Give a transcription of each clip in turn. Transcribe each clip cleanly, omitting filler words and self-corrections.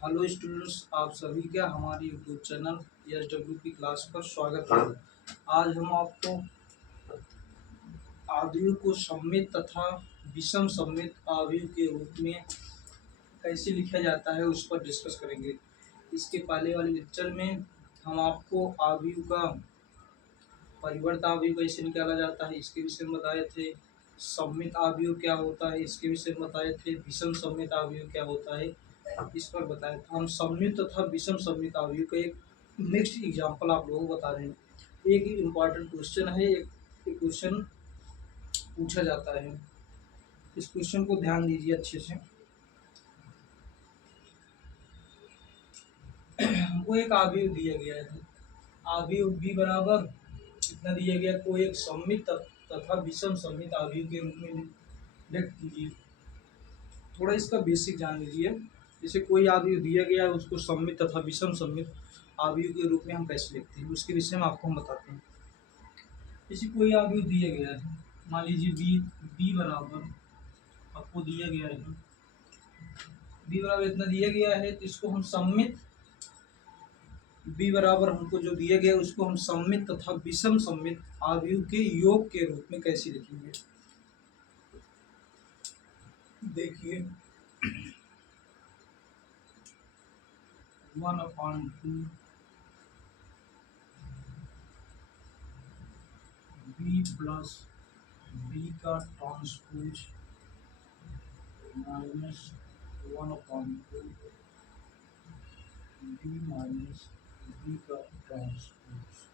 Hello students, आप सभी का हमारे यूट्यूब चैनल SWP क्लास पर स्वागत है। आज हम आपको आव्यूह को सममित तथा विषम सममित आव्यूह के रूप में कैसे लिखा जाता है उस पर डिस्कस करेंगे। इसके पहले वाले लेक्चर में हम आपको आव्यूह का परिवर्त आव्यूह कैसे निकाला जाता है इसके विषय में बताए थे। सममित आव्यूह क्या होता है इसके विषय में बताए थे। विषम सममित आव्यूह क्या होता है इस पर बताया था। हम सममित तथा विषम सममित आव्यूह का एक नेक्स्ट एग्जांपल आप लोगों को बता रहे हैं। एक इम्पॉर्टेंट क्वेश्चन है, एक क्वेश्चन पूछा जाता है। इस क्वेश्चन को ध्यान दीजिए अच्छे से। हमको एक आव्यूह दिया गया है, आव्यूह b बराबर कितना दिया गया, कोई एक सममित तथा विषम सममित आव्यूह के रूप में लिख दीजिए। थोड़ा इसका बेसिक जान लीजिए। जैसे कोई आव्यूह दिया गया है उसको सममित तथा विषम सममित आव्यूह के रूप में हम कैसे लिखते हैं उसके विषय में आपको हम बताते हैं। जैसे कोई आव्यूह दिया गया है, मान लीजिए b बराबर आपको दिया गया है, b बराबर इतना दिया गया है, तो इसको हम सममित b बराबर हमको जो दिया गया है उसको हम सममित तथा विषम सममित आव्यूह के योग के रूप में कैसे लिखेंगे। देखिए 1/2 b प्लस b का transpose minus 1/2 b minus b का ट्रांसपोज।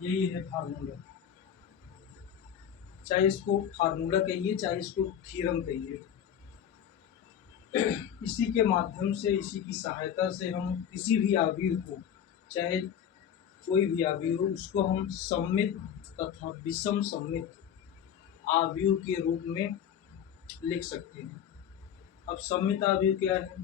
यही है फार्मूला, चाहे इसको फार्मूला कहिए चाहे इसको थ्योरम कहिए। इसी के माध्यम से, इसी की सहायता से हम किसी भी आव्यूह को, चाहे कोई भी आव्यूह हो, उसको हम सममित तथा विषम सममित आव्यूह के रूप में लिख सकते हैं। अब सममित आव्यूह क्या है,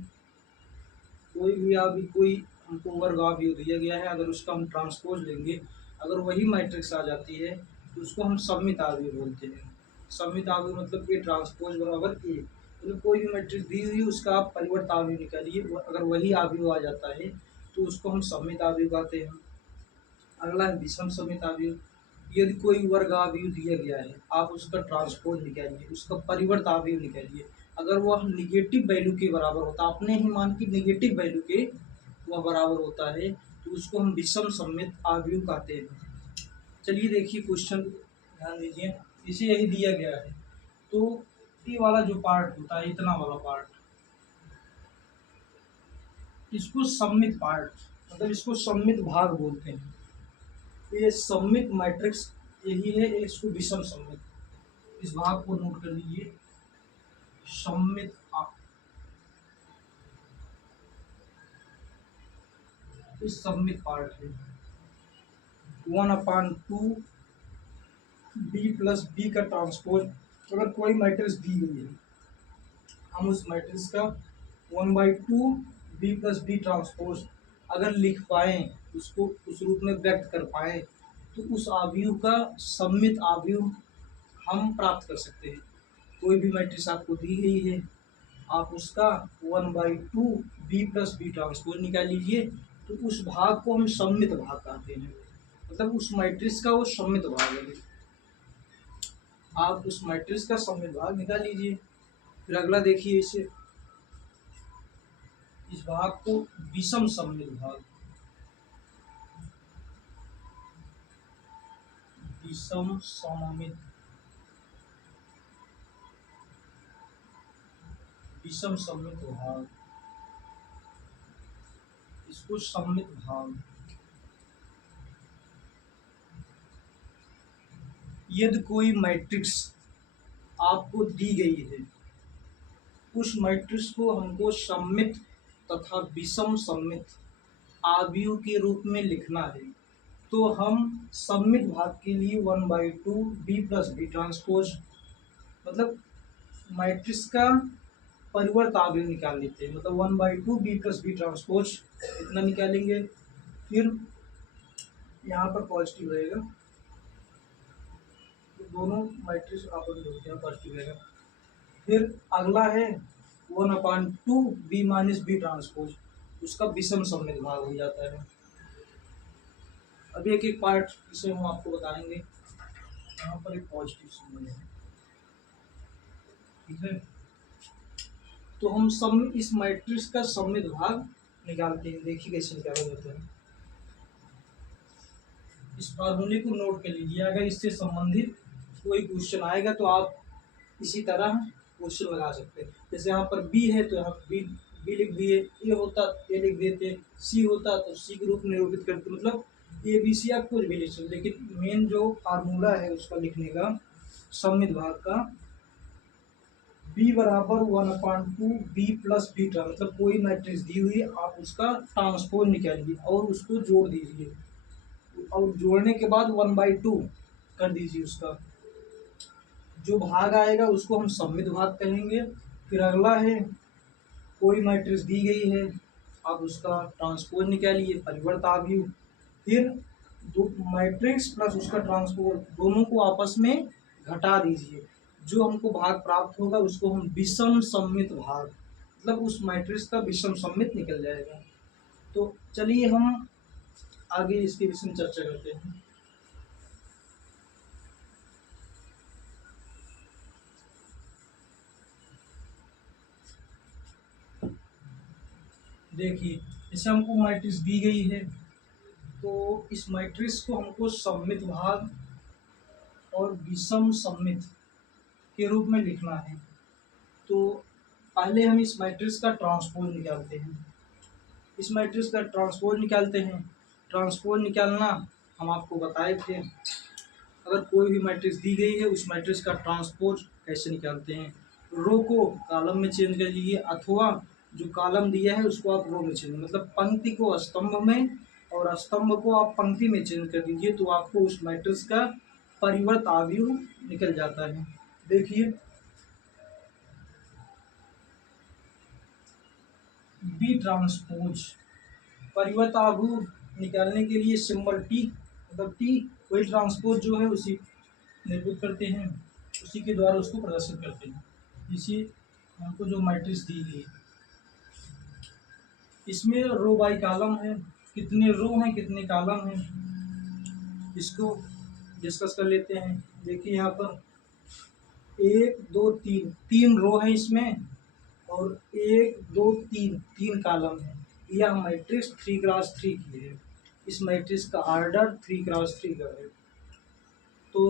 कोई भी आव्यूह, कोई हमको वर्ग आव्यूह दिया गया है, अगर उसका हम ट्रांसपोज लेंगे, अगर वही मैट्रिक्स आ जाती है तो उसको हम सममित आव्यूह बोलते हैं। सममित आव्यूह मतलब ए ट्रांसपोज बराबर ए, मतलब कोई भी मैट्रिक्स दी हुई उसका आप परिवर्त आव्यूह निकालिए, अगर वही आव्यूह आ जाता है तो उसको हम सममित आव्यूह कहते हैं। अगला है विषम सममित आव्यूह। यदि कोई वर्ग आव्यूह दिया गया है, आप उसका ट्रांसपोज निकालिए, उसका परिवर्त आव्यूह निकालिए, अगर वह निगेटिव वैल्यू के बराबर होता, अपने ही मान की निगेटिव वैल्यू के वह बराबर होता है, तो उसको हम विषम सममित आव्यूह कहते हैं। चलिए देखिए क्वेश्चन ध्यान दीजिए। इसे यही दिया गया है, तो ये वाला जो पार्ट होता है, इतना वाला पार्ट, इसको सममित पार्ट मतलब इसको सममित भाग बोलते हैं। ये सममित मैट्रिक्स यही है, इसको विषम सममित, इस भाग को नोट कर लीजिए। सममित इस सममित पार्ट है 1/2 b प्लस b का ट्रांसपोज। अगर कोई मैट्रिक्स दी गई है, हम उस मैट्रिक्स का 1/2 b प्लस b ट्रांसपोज अगर लिख पाए, उसको उस रूप में व्यक्त कर पाए, तो उस आव्यूह का सममित आव्यूह हम प्राप्त कर सकते हैं। कोई भी मैट्रिक्स आपको दी गई है, आप उसका 1/2 b प्लस b ट्रांसपोज निकाल लीजिए, तो उस भाग को हम सममित भाग कहते हैं। मतलब उस मैट्रिक्स का वो सममित भाग है, आप उस मैट्रिक्स का सममित भाग निकाल लीजिए। फिर अगला देखिए, इस भाग को विषम सममित भाग, विषम सममित, विषम सममित भाग, इसको सममित भाग। यदि कोई मैट्रिक्स आपको दी गई है, उस मैट्रिक्स को हमको सममित तथा विषम सममित आव्यूह के रूप में लिखना है, तो हम सममित भाग के लिए 1/2 b प्लस b ट्रांसपोज मतलब मैट्रिक्स का परिवर्त आव्यूह निकाल लेते हैं। मतलब 1/2 b प्लस b ट्रांसपोज इतना निकालेंगे। फिर यहाँ पर पॉजिटिव रहेगा, तो दोनों मैट्रिक्स आपस में होते हैं पॉजिटिव रहेगा। फिर अगला है 1/2 बी माइनस बी ट्रांसपोज, उसका विषम सममित भाग हो जाता है। अभी एक एक पार्ट इसे हम आपको बताएंगे। यहाँ पर एक पॉजिटिव सिंबल है, ठीक है। तो हम इस मैट्रिक्स का सममित भाग निकालते हैं। देखिए कैसे निकाला जाता है। इस फार्मूले को नोट कर लीजिए, अगर इससे संबंधित कोई क्वेश्चन आएगा तो आप इसी तरह क्वेश्चन लगा सकते हैं। जैसे यहाँ पर बी है तो यहाँ बी बी लिख दिए, ए होता ए लिख देते, सी होता तो सी के रूप में निरूपित करते, मतलब ए बी सी आप कुछ भी लिख सकते। लेकिन मेन जो फार्मूला है उसका लिखने का, सममित भाग का, b बराबर 1/2 b प्लस बीटा, मतलब कोई मैट्रिक्स दी हुई आप उसका ट्रांसपोज निकालिए और उसको जोड़ दीजिए, और जोड़ने के बाद 1/2 कर दीजिए। उसका जो भाग आएगा उसको हम सममित भाग कहेंगे। फिर अगला है कोई मैट्रिक्स दी गई है, आप उसका ट्रांसपोज निकालिए, परिवर्त आव्यूह। फिर दो मैट्रिक्स प्लस उसका ट्रांसपोज दोनों को आपस में घटा दीजिए। जो हमको भाग प्राप्त होगा उसको हम विषम सममित भाग, मतलब उस मैट्रिक्स का विषम सममित निकल जाएगा। तो चलिए हम आगे इसके विषय में चर्चा करते हैं। देखिए जैसे हमको मैट्रिक्स दी गई है तो इस मैट्रिक्स को हमको सममित भाग और विषम सममित के रूप में लिखना है। तो पहले हम इस मैट्रिक्स का ट्रांसपोज निकालते हैं। इस मैट्रिक्स का ट्रांसपोज निकालते हैं। ट्रांसपोज निकालना हम आपको बताए थे। अगर कोई भी मैट्रिक्स दी गई है उस मैट्रिक्स का ट्रांसपोज कैसे निकालते हैं, रो को कॉलम में चेंज कर लीजिए, अथवा जो कॉलम दिया है उसको आप रो में चेंज, मतलब पंक्ति को स्तंभ में और स्तंभ को आप पंक्ति में चेंज कर दीजिए, तो आपको उस मैट्रिक्स का परिवर्त आव्यूह निकल जाता है। देखिए बी ट्रांसपोज परिवर्त आव्यूह निकालने के लिए सिंबल टी, मतलब टी वही ट्रांसपोज जो है उसी निर्मित करते हैं, उसी के द्वारा उसको प्रदर्शित करते हैं। इसी हमको जो मैट्रिक्स दी गई इसमें रो बाई कॉलम है, कितने रो हैं कितने कॉलम हैं इसको डिस्कस कर लेते हैं। देखिए यहाँ पर 1 2 3 तीन रो है इसमें, और 1 2 3 तीन कॉलम है। यह मैट्रिक्स 3x3 की है। इस मैट्रिक्स का ऑर्डर 3x3 का है। तो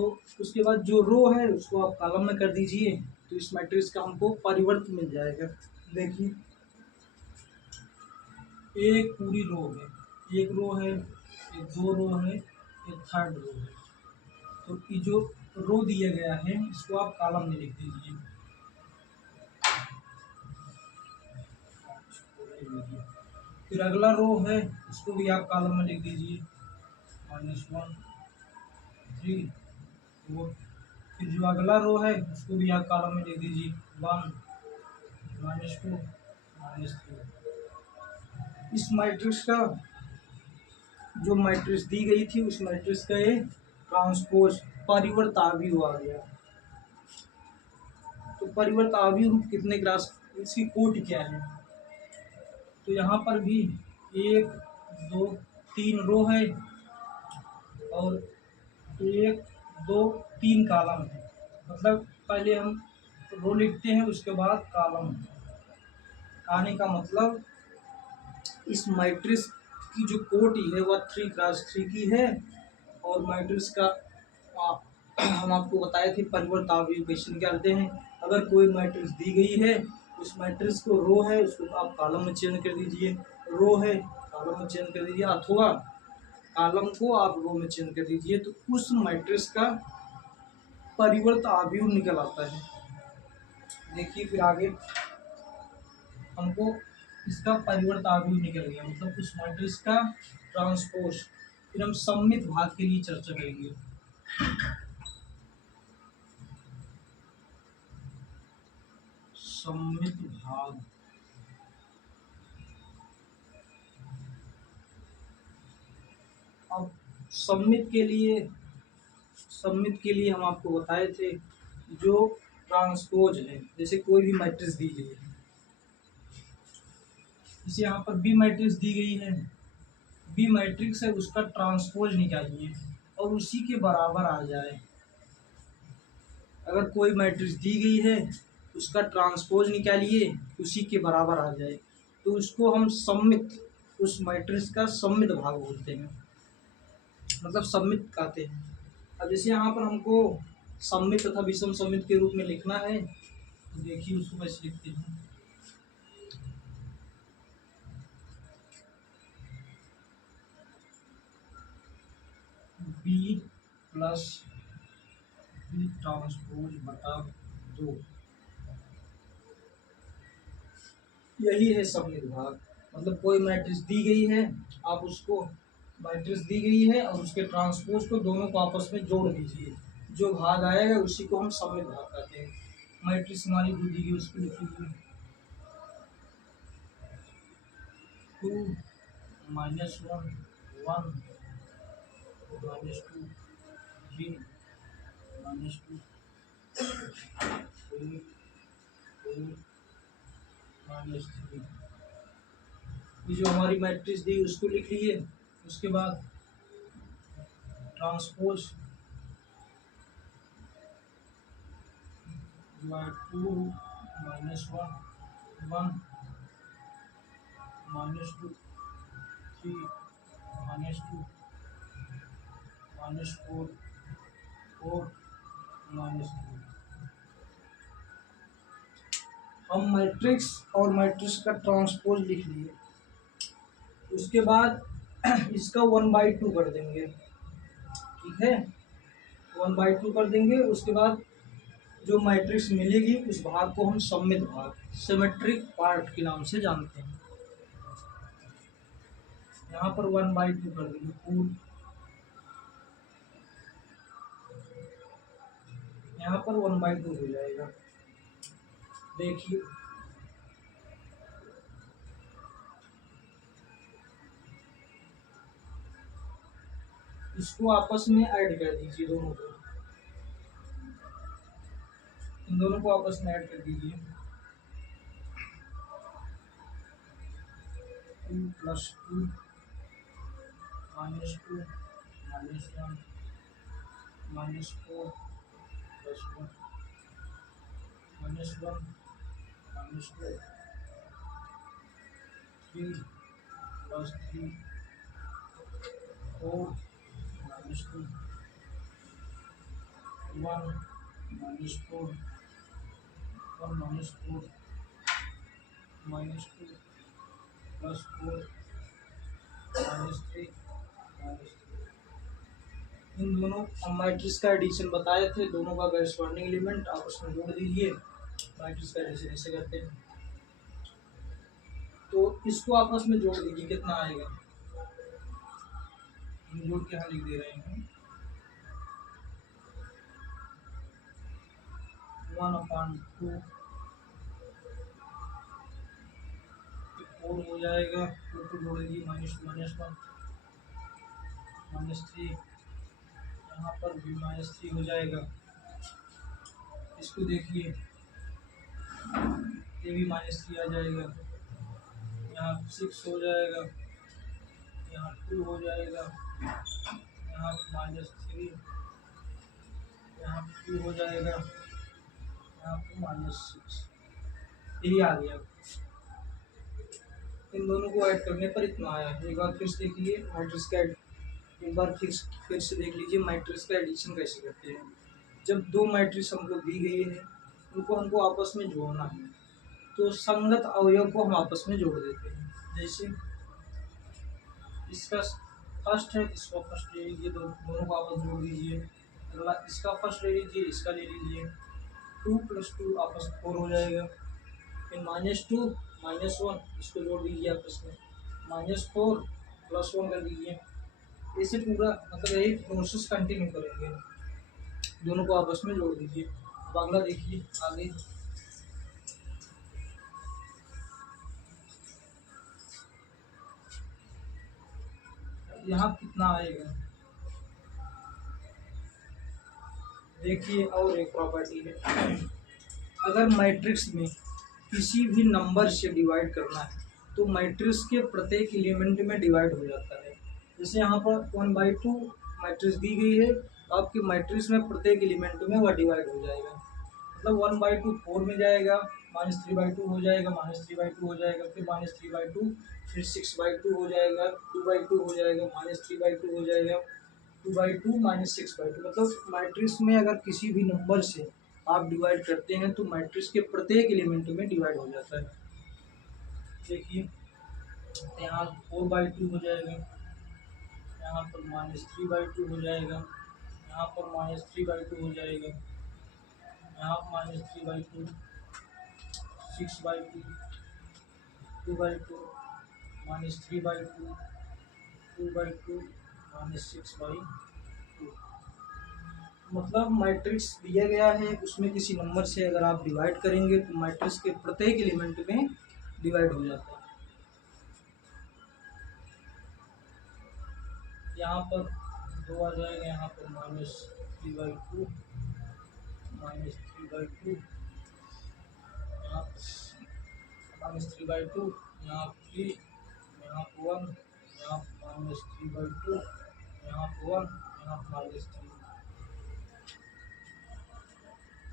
उसके बाद जो रो है उसको आप कॉलम में कर दीजिए, तो इस मैट्रिक्स का हमको परिवर्त मिल जाएगा। देखिए एक पूरी रो है, एक रो है, एक दो रो है, एक थर्ड रो है। तो ये जो रो दिया गया है इसको आप कॉलम में लिख दीजिए। फिर अगला रो है उसको भी आप कॉलम में लिख दीजिए, -1 3 4। फिर जो अगला रो है उसको भी आप कॉलम में लिख दीजिए, 1 -2 -3। इस मैट्रिक्स का जो मैट्रिक्स दी गई थी उस मैट्रिक्स का ये ट्रांसपोज परिवर्त आव्यूह आ गया। तो परिवर्त आव्यूह कितने ग्रास, इसकी कोटि क्या है, तो यहाँ पर भी 1 2 3 रो है और 1 2 3 कॉलम है। मतलब पहले हम रो लिखते हैं उसके बाद कॉलम। कहने का मतलब इस मैट्रिक्स की जो कोटि है वह 3x3 की है, और मैट्रिक्स का हम आपको बताए थे परिवर्त आव्यूह कैसे निकालते हैं। अगर कोई मैट्रिक्स दी गई है उस मैट्रिक्स को रो है उसको आप कॉलम में चेंज कर दीजिए, रो है कॉलम में चेंज कर दीजिए, अथवा कॉलम को आप रो में चेंज कर दीजिए, तो उस मैट्रिक्स का परिवर्त आव्यूह निकल आता है। देखिए फिर आगे हमको इसका परिवर्त आव्यूह निकल गया, मतलब उस मैट्रिक्स का ट्रांसपोज। फिर हम सममित भाग के लिए चर्चा करेंगे। सममित भाग, अब सममित के लिए सममित के लिए हम आपको बताए थे, जो ट्रांसपोज है, जैसे कोई भी मैट्रिक्स दी गई है, जैसे यहाँ पर बी मैट्रिक्स दी गई है, बी मैट्रिक्स है, उसका ट्रांसपोज निकालिए और उसी के बराबर आ जाए। अगर कोई मैट्रिक्स दी गई है, उसका ट्रांसपोज निकालिए, उसी के बराबर आ जाए, तो उसको हम सममित, उस मैट्रिक्स का सममित भाग बोलते हैं, मतलब सममित कहते हैं। अब जैसे यहाँ पर हमको सममित तथा विषम सममित के रूप में लिखना है, तो देखिए उसको कैसे लिखते हैं। बी प्लस बी ट्रांसपोज बटा 2, यही है सममित भाग। मतलब कोई मैट्रिक्स दी गई है, आप उसको, मैट्रिक्स दी गई है और उसके ट्रांसपोज को दोनों को आपस में जोड़ दीजिए, जो भाग आएगा उसी को हम सममित भाग कहते हैं। मैट्रिक्स हमारी जो दी गई उसको लिख लीजिए, 2 -1 1 -2 3 -2 4 4 -3, ये जो हमारी मैट्रिक्स दी उसको लिख लीजिए। उसके बाद ट्रांसपोज 2 -1 1 -2 3 -2 -4 4 -3। हम मैट्रिक्स और मैट्रिक्स का ट्रांसपोज लिख लिए। उसके बाद इसका 1/2 कर देंगे, ठीक है, 1/2 कर देंगे। उसके बाद जो मैट्रिक्स मिलेगी उस भाग को हम सममित भाग, सिमेट्रिक पार्ट के नाम से जानते हैं। यहाँ पर 1/2 कर देंगे पूर्ण, यहाँ पर 1/2 हो जाएगा। देखिए इसको आपस में ऐड कर दीजिए, दोनों को, इन दोनों को आपस में ऐड कर दीजिए। 2 + 2 -2 -1 -4 + 1 -1 -2 3 + 3 4 -2 1 -4 1 -4 -2 + 4 -3 -3। इन दोनों हम मैट्रिक्स का एडिशन बताए थे, दोनों का करेस्पॉन्डिंग एलिमेंट आपस में जोड़ दीजिए। मैट्रिक्स का एडिशन ऐसे करते हैं, तो इसको आपस में जोड़ दीजिए, कितना आएगा, हम जोड़ के यहाँ लिख दे रहे हैं। 1/2 4 हो जाएगा, 2 जोड़ दीजिए, -1 -3, यहाँ पर भी -3 हो जाएगा। इसको देखिए, ये भी -3 आ जाएगा, यहाँ 6 हो जाएगा, यहाँ 2 हो जाएगा, यहाँ -3, यहाँ 2 हो जाएगा, यहाँ पर -6, यही आ गया। इन दोनों को ऐड करने पर इतना आया। एक बार फिर से देखिए मैट्रिक्स का, एक बार फिर से देख लीजिए मैट्रिक्स का एडिशन कैसे करते हैं। जब दो मैट्रिक्स हमको दी गई है, उनको हमको आपस में जोड़ना है, तो संगत अवयव को हम आपस में जोड़ देते हैं। जैसे इसका फर्स्ट है, इसको फर्स्ट ले लीजिए, दोनों को आपस में जोड़ दीजिए। अगला इसका फर्स्ट ले लीजिए, इसका ले लीजिए, 2 + 2 आपस में 4 हो जाएगा। फिर -2 -1 इसको जोड़ दीजिए आपस में, -4 + 1 कर दीजिए। ऐसे पूरा, मतलब यही प्रोसेस कंटिन्यू करेंगे, दोनों को आपस में जोड़ दीजिए। अब अगला देखिए आगे, यहाँ कितना आएगा, देखिए और एक प्रॉपर्टी है, अगर मैट्रिक्स में किसी भी नंबर से डिवाइड करना है तो मैट्रिक्स के प्रत्येक एलिमेंट में डिवाइड हो जाता है। जैसे यहाँ पर 1/2 मैट्रिक्स दी गई है, तो आपके मैट्रिक्स में प्रत्येक एलिमेंट में वह डिवाइड हो जाएगा। मतलब 1/2 4 में जाएगा, -3/2 हो जाएगा, -3/2 हो जाएगा, फिर -3/2, फिर 6/2 हो जाएगा, 2/2 हो जाएगा, -3/2 हो जाएगा, 2/2 -6/2। मतलब मैट्रिक्स में अगर किसी भी नंबर से आप डिवाइड करते हैं तो मैट्रिक्स के प्रत्येक एलिमेंट में डिवाइड हो जाता है। देखिए यहाँ 4/2 हो जाएगा, यहाँ पर -3/2 हो जाएगा, यहाँ पर -3/2 हो जाएगा, यहाँ पर -3/2, 6/2, 2/2, -3/2, 2/2, -6/2। मतलब मैट्रिक्स दिया गया है, उसमें किसी नंबर से अगर आप डिवाइड करेंगे तो मैट्रिक्स के प्रत्येक एलिमेंट में डिवाइड हो जाता है। यहाँ पर 2 आ जाएगा, यहाँ पर -3/2, -3/2, यहाँ -3/2, यहाँ 3, यहाँ 1, यहाँ -3/2, यहाँ 1, यहाँ -3।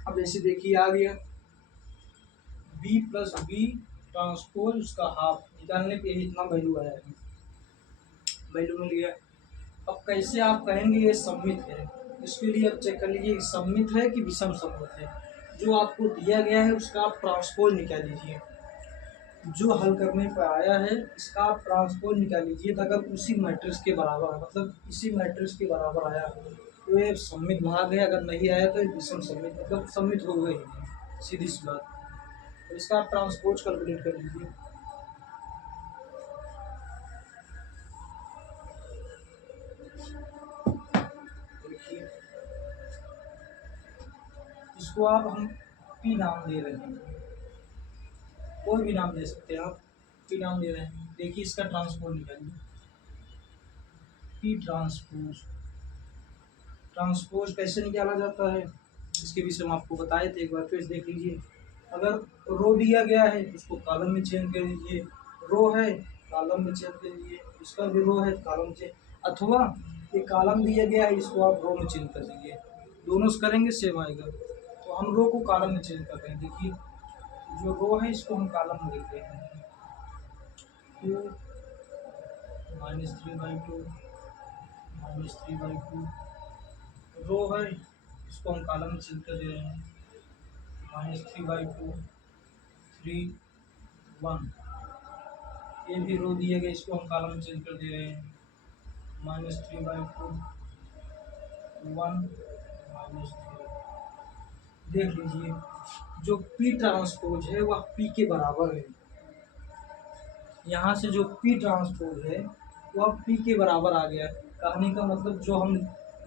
अब ऐसे देखिए आ गया b प्लस बी ट्रांसपोज उसका हाफ निकालने पे इतना वैल्यू आया है, वैल्यू मिल गया। अब कैसे आप कहेंगे ये सममित है, इसके लिए अब चेक कर लीजिए सममित है कि विषम सममित है। जो आपको दिया गया है उसका आप ट्रांसपोज निकाल लीजिए, जो हल करने पर आया है इसका आप ट्रांसपोज निकाल लीजिए। तो अगर उसी मैट्रिक्स के बराबर है, मतलब इसी मैट्रिक्स के बराबर आया तो ये सममित भाग है, अगर नहीं आया तो ये विषम सममित, मतलब सममित हो गई, सीधी सी बात। तो इसका आप ट्रांसपोज कैलकुलेट कर लीजिए। देखिए इसको आप हम पी नाम दे रहे हैं, कोई भी नाम दे सकते हैं आप, पी नाम दे रहे हैं। देखिए इसका ट्रांसपोज निकालिए, पी ट्रांसपोज। ट्रांसपोज कैसे निकाला जाता है इसके विषय में आपको बताए थे, एक बार फिर देख लीजिए। अगर रो दिया गया है उसको कॉलम में चेंज कर लीजिए, रो है कॉलम में चेंज कर लीजिए, इसका भी रो है कॉलम चेंज, अथवा ये कॉलम दिया गया है इसको आप रो में चेंज कर दीजिए, दोनों से करेंगे सेम आएगा। तो हम रो को कॉलम में चेंज कर रहे हैं। देखिए जो रो है इसको हम कॉलम में लिख रहे हैं, 2 -3/2, -3/2। रो है इसको हम कॉलम में चेंज कर दे रहे हैं, -3/2, 3, 1। ये भी रो दिए गए, इसको हम कॉलम में चेंज कर दे रहे हैं, -3/2, 1, -3। देख लीजिए जो पी ट्रांसपोज है वह पी के बराबर है, यहाँ से जो पी ट्रांसपोज है वह पी के बराबर आ गया। कहने का मतलब जो हम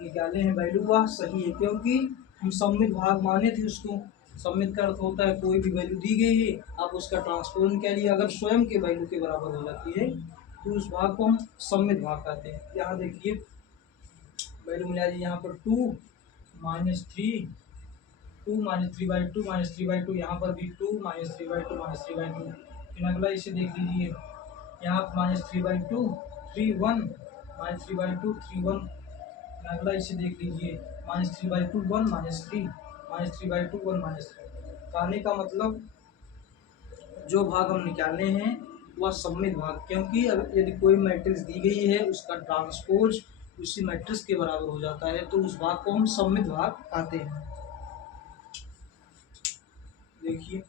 निकाले हैं वैल्यू वह सही है, क्योंकि हम सममित भाग माने थे उसको। सममित का अर्थ होता है कोई भी वैल्यू दी गई है आप उसका ट्रांसपोज निकालिए, अगर स्वयं के वैल्यू के बराबर हो जाती है तो उस भाग को हम सममित भाग कहते हैं। यहाँ देखिए वैल्यू मिला दी, यहाँ पर 2 -3, 2 -3/2, -3/2, यहाँ पर भी 2 -3/2, -3/2। फिर अगला इसे देख लीजिए, यहाँ पर -3/2, 3, 1, -3/2, 3, 1। अगला इसे देख लीजिए, -3/2, 1, -3, -3/2, 1, -3। कहने का मतलब जो भाग हम निकालने हैं वह सममित भाग, क्योंकि यदि कोई मैट्रिक्स दी गई है उसका ट्रांसपोज उसी मैट्रिक्स के बराबर हो जाता है तो उस भाग को हम सममित भाग कहते हैं। देखिए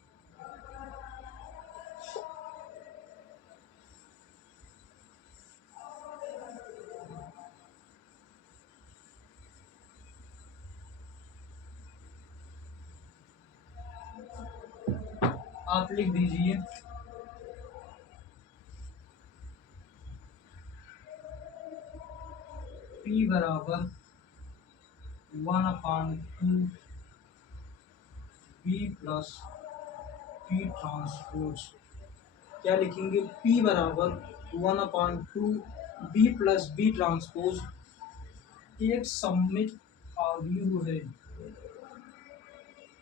आप लिख दीजिए P बराबर 1/2 B प्लस P ट्रांसपोज। क्या लिखेंगे? P बराबर 1/2 B प्लस B ट्रांसपोज एक सममित आव्यूह है,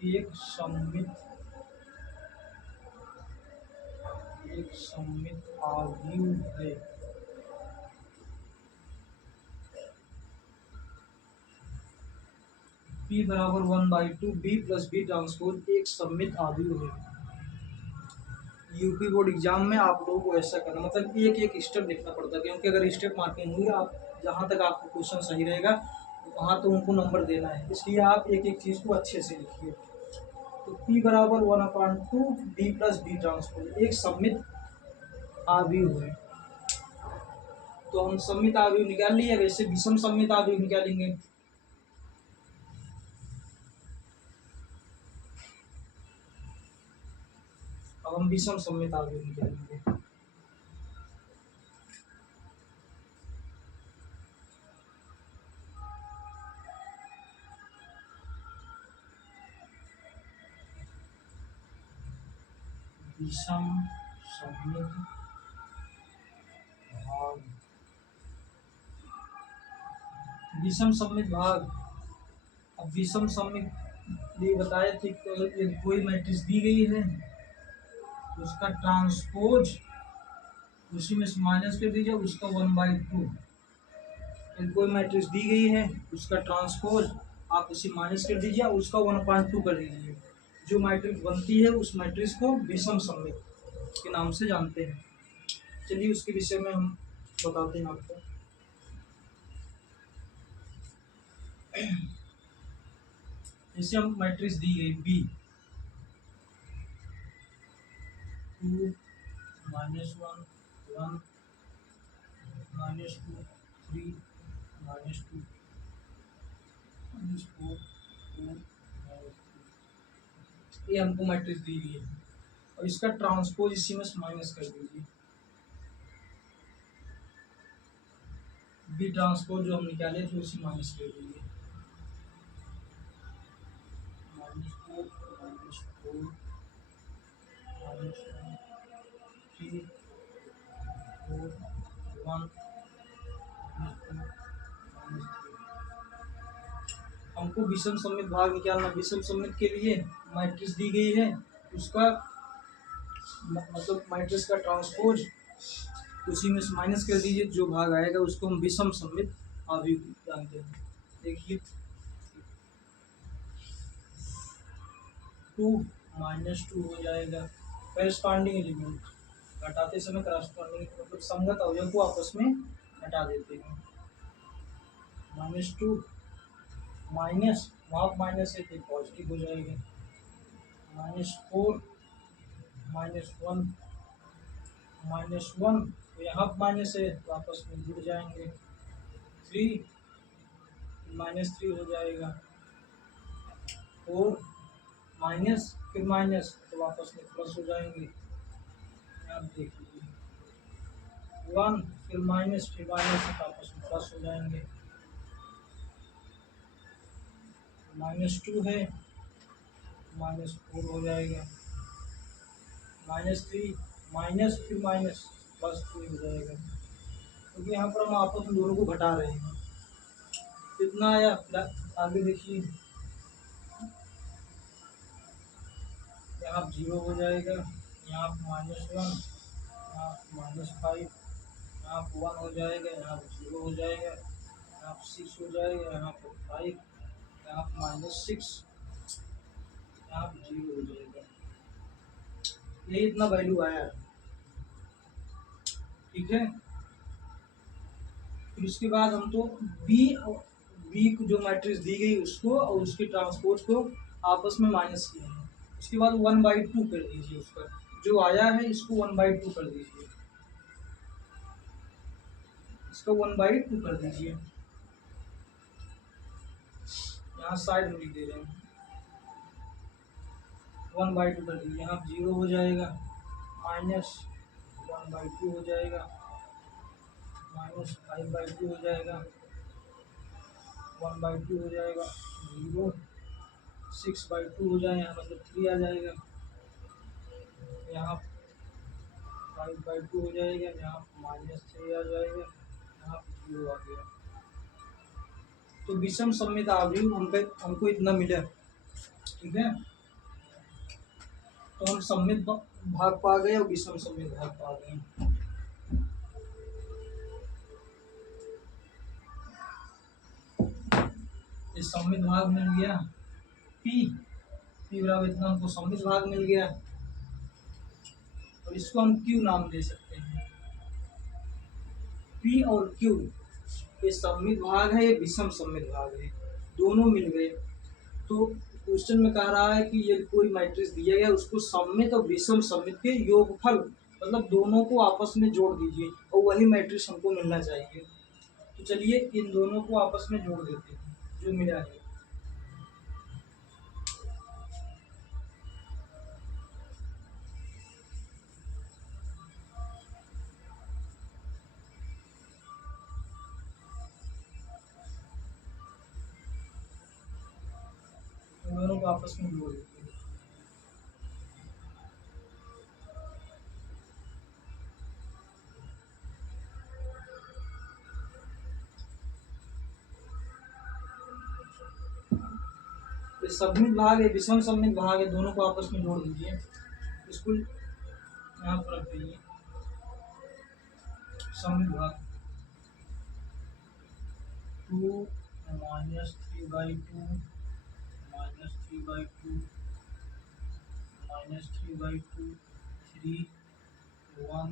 एक सममित आव्यूह है। P बराबर 1/2 B प्लस बी ट्रांसपोज एक सममित आव्यूह है। यूपी बोर्ड एग्जाम में आप लोगों को ऐसा करना, मतलब एक एक स्टेप लिखना पड़ता है, क्योंकि अगर स्टेप मार्किंग हुई आप जहाँ तक आपको क्वेश्चन सही रहेगा वहाँ तो उनको नंबर देना है, इसलिए आप एक एक चीज़ को अच्छे से लिखिए। तो P बराबर 1/2 B प्लस बी ट्रांसपोज एक सममित आव्यूह है। तो हम सममित आव्यूह निकाल लिए, वैसे विषम सममित आव्यूह निकालेंगे। अब हम विषम सममित आव्यूह निकालेंगे। विषम सममित भाग, विषम सममित भाग। अब विषम सममित ये बताए थे, तो कोई मैट्रिक्स दी गई है उसका ट्रांसपोज उसी में माइनस कर दीजिए, उसका 1/2। कोई मैट्रिक्स दी गई है उसका ट्रांसपोज आप उसी माइनस कर दीजिए, उसका 1/2 कर दीजिए। जो मैट्रिक्स बनती है उस मैट्रिक्स को विषम सममित के नाम से जानते हैं। चलिए उसके विषय में हम बताते हैं आपको। जैसे हम मैट्रिक्स दी गई B 2 -1 1 -2 3 -2 -4 4 ये हमको मैट्रिक्स दी गई है, और इसका ट्रांसपोज इसी में माइनस कर दीजिए। बी ट्रांसपोज जो हम निकाले थे उसी माइनस कर दीजिए। -4 -4 -3 4 1 -2 -3। हमको विषम सममित भाग निकालना। विषम सममित के लिए मैट्रिक्स दी गई है, उसका मतलब मैट्रिक्स का ट्रांसपोज उसी में से माइनस कर दीजिए, जो भाग आएगा उसको हम विषम सममित आव्यूह जानते हैं। देखिए 2 -2 हो जाएगा। करस्पॉन्डिंग एलिमेंट घटाते समय करस्पॉन्डिंग मतलब संगत अवयव को आपस में घटा देते हैं। -2 माइनस वहाँ माइनस है तो पॉजिटिव हो जाएगा। -4 -1 -1 तो यहाँ माइनस है तो आपस में जुड़ जाएंगे। 3 -3 हो जाएगा। 4 माइनस फिर माइनस तो वापस में प्लस हो जाएंगे। आप देख लीजिए 1 फिर माइनस फिर माइनस से वापस में प्लस हो जाएंगे। -2 है -4 हो जाएगा। -3 माइनस फिर माइनस +3 हो जाएगा, क्योंकि यहाँ पर हम आपस में दोनों को घटा रहे हैं। कितना आया आगे देखिए, यहाँ 0 हो जाएगा, यहाँ -1, यहाँ -5, यहाँ 1 हो जाएगा, यहाँ 0 हो जाएगा, यहाँ 6 हो जाएगा, यहाँ पर 5, यहाँ -6, यहाँ 0 हो जाएगा। ये इतना वैल्यू आया, ठीक है। फिर उसके बाद हम तो बी को जो मैट्रिक्स दी गई उसको और उसके ट्रांसपोज को आपस में माइनस किए हैं। उसके बाद 1/2 कर दीजिए, उसका जो आया है इसको 1/2 कर दीजिए, इसको 1/2 कर दीजिए। यहाँ साइड में लिख दे रहे हैं 1/2 कर दीजिए। यहाँ 0 हो जाएगा, -1/2 हो जाएगा, -5/2 हो जाएगा, 1/2 हो जाएगा, 0 6/2 हो जाएगा, मतलब 3 आ जाएगा। यहाँ 5/2 हो जाएगा, यहाँ -3 आ जाएगा, यहाँ 0 आ गया। तो विषम सममित आव्यूह हमको इतना मिला, ठीक है। तो हम सममित भाग पा गए और विषम सममित भाग पा गए। ये सममित भाग मिल गया P बराबर इतना, हमको सममित भाग मिल गया और इसको हम Q नाम दे सकते हैं। P और Q ये सममित भाग है, ये विषम सममित भाग है, दोनों मिल गए। तो क्वेश्चन में कह रहा है कि ये कोई मैट्रिक्स दिया गया, उसको सममित और विषम सममित के योगफल मतलब दोनों को आपस में जोड़ दीजिए और वही मैट्रिक्स हमको मिलना चाहिए। तो चलिए इन दोनों को आपस में जोड़ देते हैं, जो मिला है। दोनों को आपस में जोड़ देते हैं। ये सममित भाग है, विषम सममित भाग है, दोनों को आपस में जोड़ दीजिए। इसको यहाँ पर रख दीजिए। सममित भाग 2 minus 3/2 minus 3/2 minus 3/2 3 1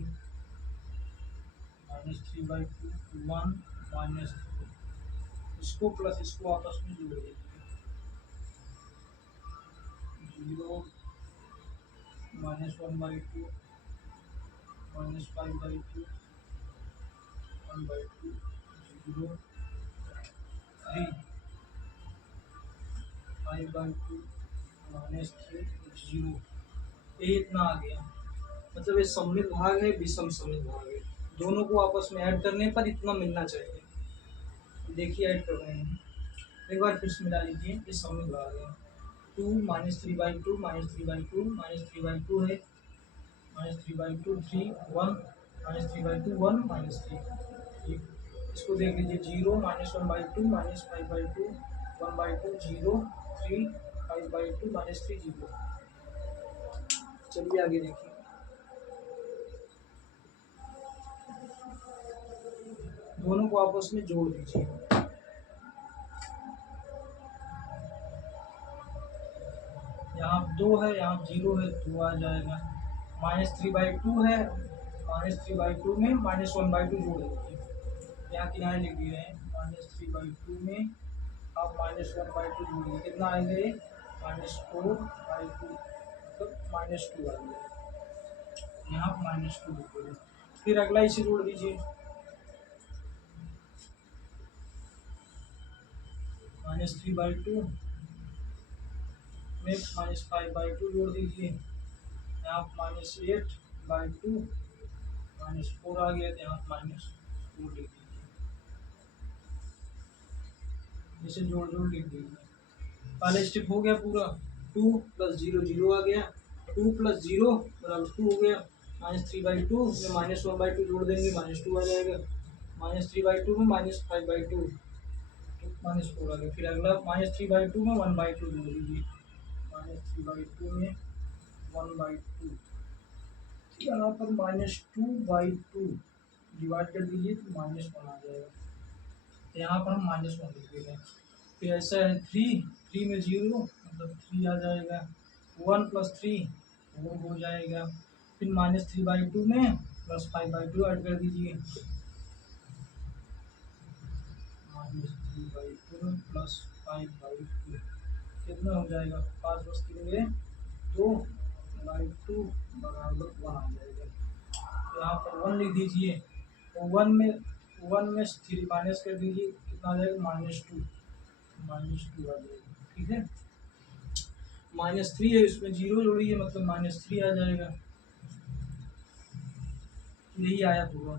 minus 3/2 1 minus 3, इसको प्लस इसको आपस में जोड़ दीजिए। 0 माइनस 1/2 माइनस 5/2 1/2 0 3 5/2 माइनस 3 0। ये इतना आ गया। मतलब ये सममित भाग है, विषम सममित भाग है, दोनों को आपस में ऐड करने पर इतना मिलना चाहिए। देखिए ऐड कर रहे हैं, एक बार फिर से मिला लीजिए। ये सममित भाग है। 2 माइनस 3/2 माइनस 3/2 माइनस 3/2 है माइनस 3/2 3 1 माइनस 3/2 1 माइनस 3। इसको देख लीजिए। 0 माइनस 1/2 माइनस 5/2 1/2 0 3 5/2 माइनस 3 0। चलिए आगे देखिए। दोनों को आपस में जोड़ दीजिए। यहाँ 2 है, यहाँ 0 है, 2 आ जाएगा। माइनस 3/2 है, माइनस 3/2 में माइनस 1/2 जोड़ दीजिए। यहाँ किनारे लिख दिए हैं। माइनस 3/2 में आप माइनस 1/2 जोड़ दीजिए। कितना आएंगे? -4/2 मतलब -2 आ गया। यहाँ -2 लिख दीजिए। फिर अगला इसे जोड़ दीजिए। -3/2 में -5/2 जोड़ दीजिए। यहाँ -8/2 -4 आ गया, तो यहाँ -4 लिख दीजिए। इसे जोड़ लिख दीजिए। पहला स्टेप हो गया पूरा। 2 + 0 0 आ गया। 2 + 0 = 2 हो गया। -3/2 में -1/2 जोड़ देंगे, -2 आ जाएगा। -3/2 में -5/2 -4 आ गया। फिर अगला -3/2 में 1/2 जोड़ दीजिए। -3/2 में 1/2, यहाँ पर -2/2 डिवाइड कर दीजिए तो -1 आ जाएगा। यहाँ पर हम -1 लिख देते हैं। फिर ऐसा है 3 में 0 मतलब 3 आ जाएगा। 1 + 3 4 हो जाएगा। फिर -3/2 में +5/2 ऐड कर दीजिए। -3/2 में +5/2 कितना हो जाएगा? 5 + 3 गए 2/2 बराबर 1 आ जाएगा। यहाँ पर 1 लिख दीजिए। तो 1 में 3 माइनस कर दीजिए, कितना आ जाएगा? -2 आ जाएगा। ठीक है, -3 है, इसमें 0 जोड़िए मतलब -3 आ जाएगा। यही आया पूरा।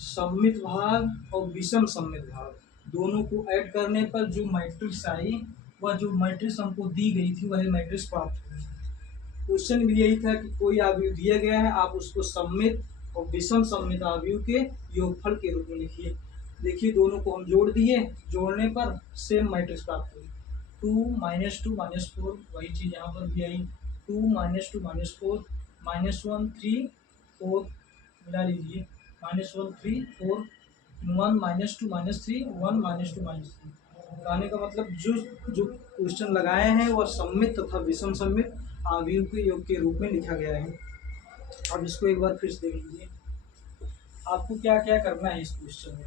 सममित भाग और विषम सममित भाग दोनों को ऐड करने पर जो मैट्रिक्स आई, वह जो मैट्रिक्स हमको दी गई थी वही मैट्रिक्स प्राप्त हुई। क्वेश्चन भी यही था कि कोई आव्यूह दिया गया है, आप उसको सममित और विषम सममित आव्यूह के योगफल के रूप में लिखिए। देखिए दोनों को हम जोड़ दिए, जोड़ने पर सेम मैट्रिक्स प्राप्त हुई। 2 -2 -4 वही चीज़ यहाँ पर भी आई। 2 -2 -4 -1 3 4 मिला लीजिए, -1 3 4 1 -2 -3 1 -2 -3। कहने का मतलब जो जो क्वेश्चन लगाए हैं वह सममित तथा विषम सममित आव्यूह के योग के रूप में लिखा गया है। अब इसको एक बार फिर से देख लीजिए, आपको क्या क्या करना है इस क्वेश्चन में।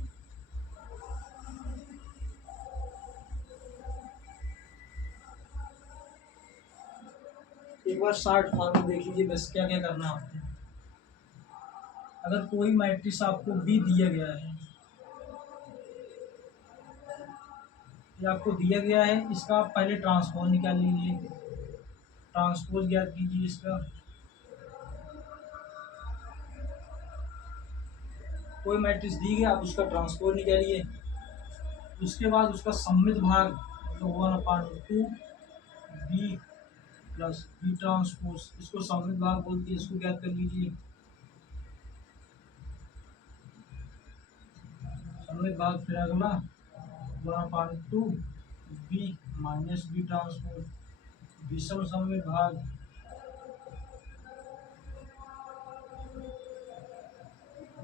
एक बार शार्ट फॉर्म में देख लीजिए बस क्या क्या करना है आपको। अगर कोई मैट्रिक्स आपको बी दिया गया है, ये आपको दिया गया है, इसका आप पहले ट्रांसपोज निकाल लीजिए, ट्रांसपोज ज्ञात कीजिए इसका। कोई मैट्रिक्स दी गई, आप उसका ट्रांसपोज निकालिए, उसके बाद उसका सममित भाग तो 1/2 बी प्लस बी ट्रांसपोज, इसको सममित भाग बोलते हैं, इसको ज्ञात कर लीजिए। सममित भाग फिर अगला 1/2 बी माइनस बी ट्रांसपोज, विषम सममित भाग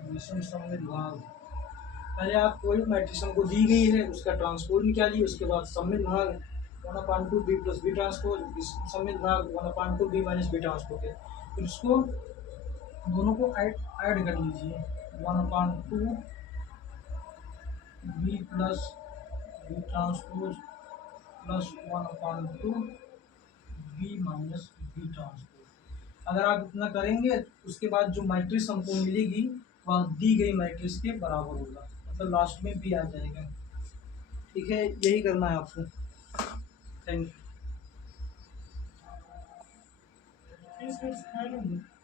विषम सममित भाग। पहले आप कोई मैट्रिक्स हमको दी गई है उसका ट्रांसपोज निकालिए, उसके बाद सममित भाग 1/2 बी प्लस बी ट्रांसपोज, सममित भाग 1/2 बी माइनस बी ट्रांसपोज है। फिर उसको दोनों को ऐड कर लीजिए, 1/2 B plus B transpose plus 1/2 B minus B transpose. अगर आप इतना करेंगे उसके बाद जो मैट्रिक्स हमको मिलेगी वह दी गई मैट्रिक्स के बराबर होगा, मतलब लास्ट में बी आ जाएगा। ठीक है, यही करना है आपको। Thank you.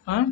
हाँ।